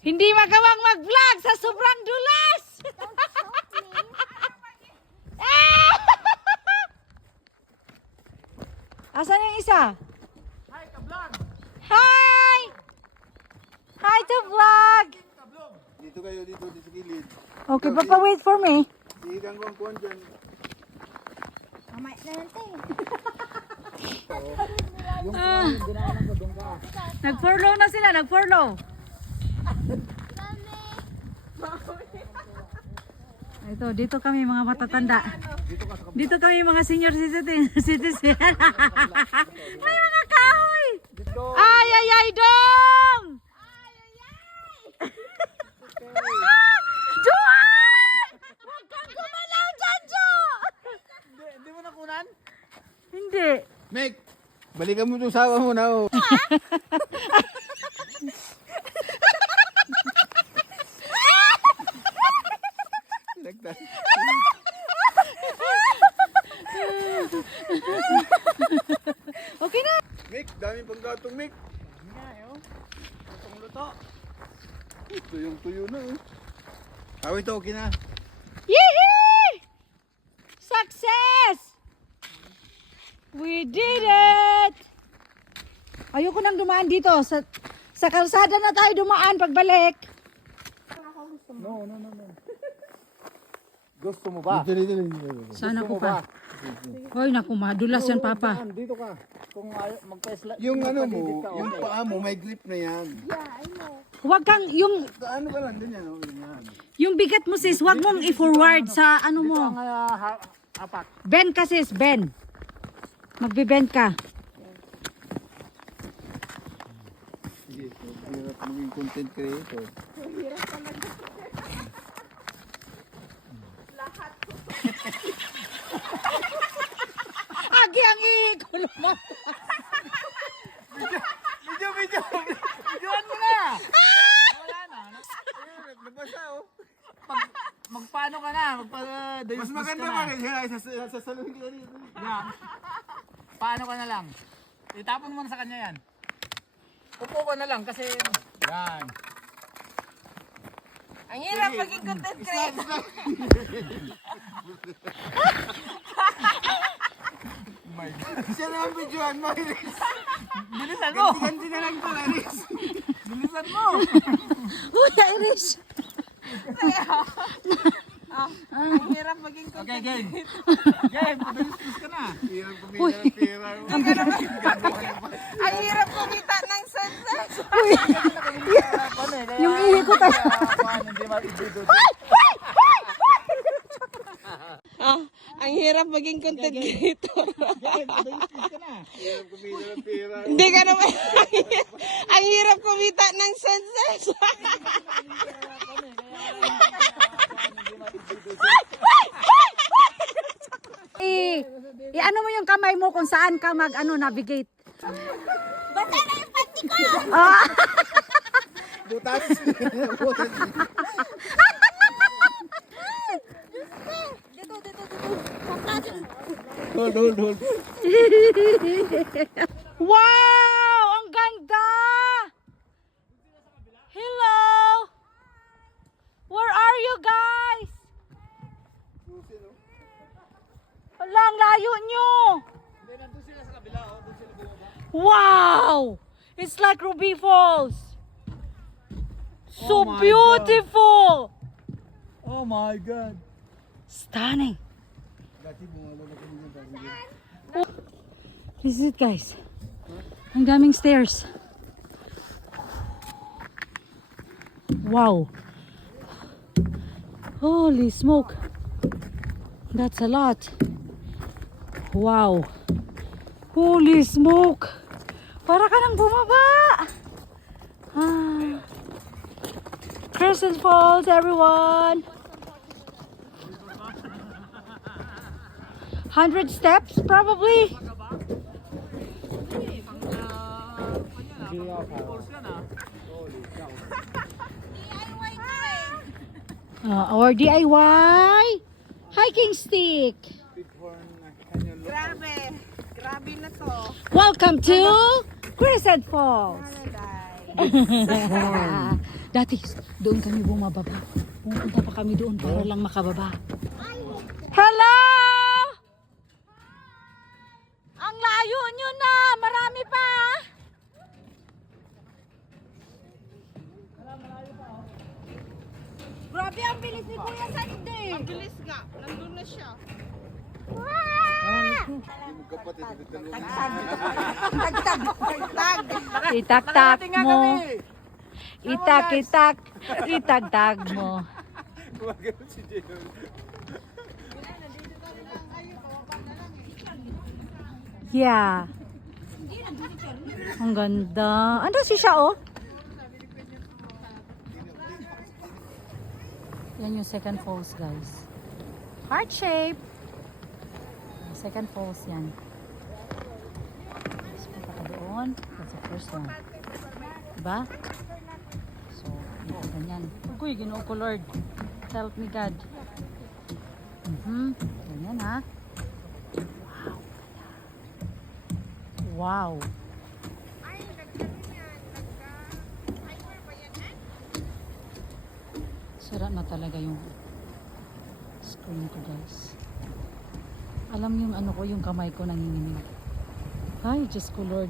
Hindi magawang mag-vlog sa sobrang dulas. Asan yung isa? Hi, ka-vlog! Hi! Hi to vlog! Dito kayo, dito sa gilid. Okay, Papa, wait for me. Iigang ko ang kuhan dyan. Mamay na lang tayo. Nag-furlough na sila, nag-furlough. Ito, dito kami mga matatanda. Dito kami mga senior citizen. May mga kahoy! Ay, ay, ay, dong! Juan! Huwag kang gumalaw dyan, Jo! Hindi mo nakunan? Hindi. Meg, balikan mo yung sawa mo na. Oh. Nagtan. Okay na. Meg, daming panggatong, Meg. Lutong luto. Ito yung tuyo na. Oh. Ito, okay na. Yee! Success! We did it! Ayoko nang dumaan dito. Sa kalsada na tayo dumaan pagbalik. No. Gusto mo ba? Dito. Sana ko pa. Hoy, naku, madulas yan, Papa. Dito ka. Kung magpa-slide. Yung ano mo, yung paa mo, may grip na yan. Yeah, I know. Huwag kang, Ano ka lang din yan, oh. Yan. yung bigat mo sis, huwag mong i-forward sa ano mo. Apat. Bend ka sis, bend. Magbe-bend ka. Sige, hirap maging content creator. Agi ang iikulo mo. Videoan mo na! Wala na. Nagbasa, oh. Magpaano ka na? Mas maganda pa rin. Sasaluhin ka rin. Yan. Paano ka na lang? Itapon mo na sa kanya yan. Upo ka na lang kasi yan. Ang hirap maging content creator. Siya na ang videoan mo, Iris. Bilisan mo! Ganti na lang to, Iris. Bilisan mo! Uy, Irish. Ang hirap maging Okay, content game. Game, pabilis ka na. Hirap kumita ng pera. Ang hirap kumita ng sunset. Yung ihi ko tayo. Hindi ma-ibigod. Ang hirap maging content creator. Game, pabilis ka na. Hirap kumita ng pera. Hindi ka naman. Ang hirap kumita ng sunset. I-ano mo yung kamay mo kung saan ka navigate. Basta na yung panty ko. Ah! Butas. Dito. Hold. Wow! Ang ganda! Hello! Where are you guys? Wala, ang layo nyo! Wow! It's like Ruby Falls! So beautiful! Oh my God. Stunning! This is it, guys. Ang daming stairs. Wow. Holy smoke. That's a lot. Wow. Holy smoke. Para ka nang bumaba. Ah. Crescent Falls, everyone. 100 steps, probably. Our DIY hiking stick. Grabe na to. Welcome to Crescent Falls. Paradise. Dati, doon kami bumababa. Pumunta pa kami doon para lang makababa. Hello! Ang layo nyo na! Marami pa! Grabe, ang bilis ni Kuya Sandy! Ang bilis nga. Nandun na siya. Itak-tak mo. Itak-itak. Itagtag mo. Gumagano si Jayon. Yeah. Ang ganda. Ano si siya, oh? Yan yung second falls, guys. Heart shape. Second falls yan. So, punta ka doon. That's the first one. Diba? So, yun, ganyan. Uy, Ginoo ko, Lord. Help me, God. Ganyan, ha? Wow. Sira na talaga yung screen ko, guys. Alam yung ano ko, yung kamay ko nanginginig. Ay, Diyos ko, Lord.